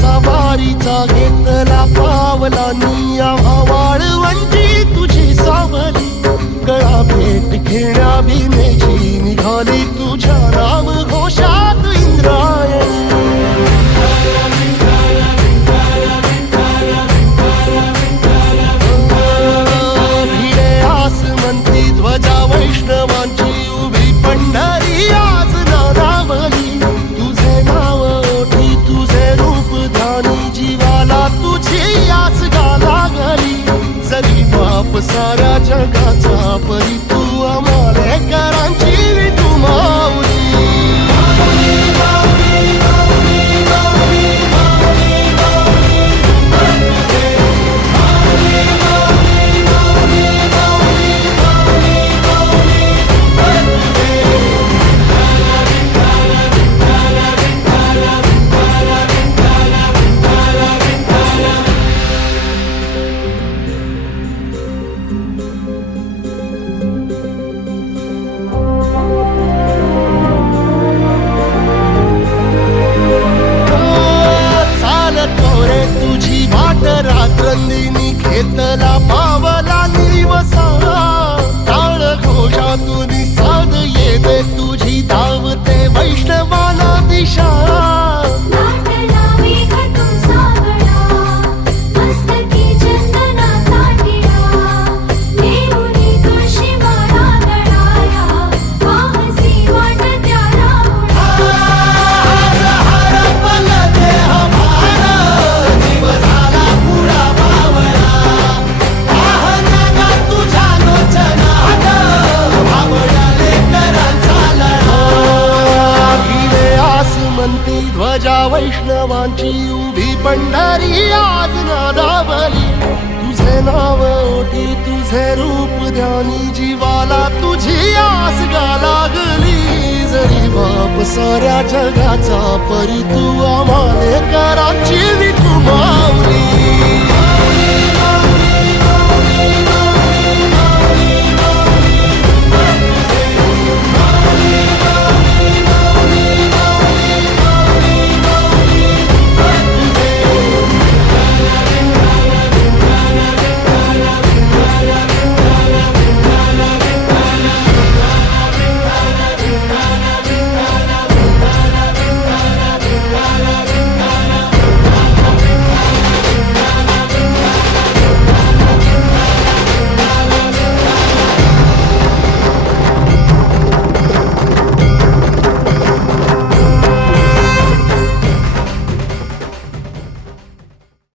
सवारीचा घेतला पावलांनी आम्हा वाळवंटी तुझी सावली गळा भेट घेण्या भीमेची निघाली तुझ्या नाम घोषात इंद्रायणी भिडे आसमंती ध्वजा वैष्णवांची उभी पंढरी आज नादावली तुझे नाव ओठी तुझे रूप ध्यानी जीवाला तुझी आस गा लागली जरी बाप साऱ्या जगाचा परी तू आम्हालेकरांची विठू माऊली रात्रंदिनी घेतला पावला निवसा टाळ घोषातून साध येते तुझी धावते वैष्णवाला दिशा ध्वजा वैष्णवांची उभी पंढरी आज नादावली तुझे नाव ओठी तुझे रूप ध्यानी जीवाला तुझी आस गा लागली जरी बाप साऱ्या जगाचा परी तू आम्हालेकरांची विठू माऊली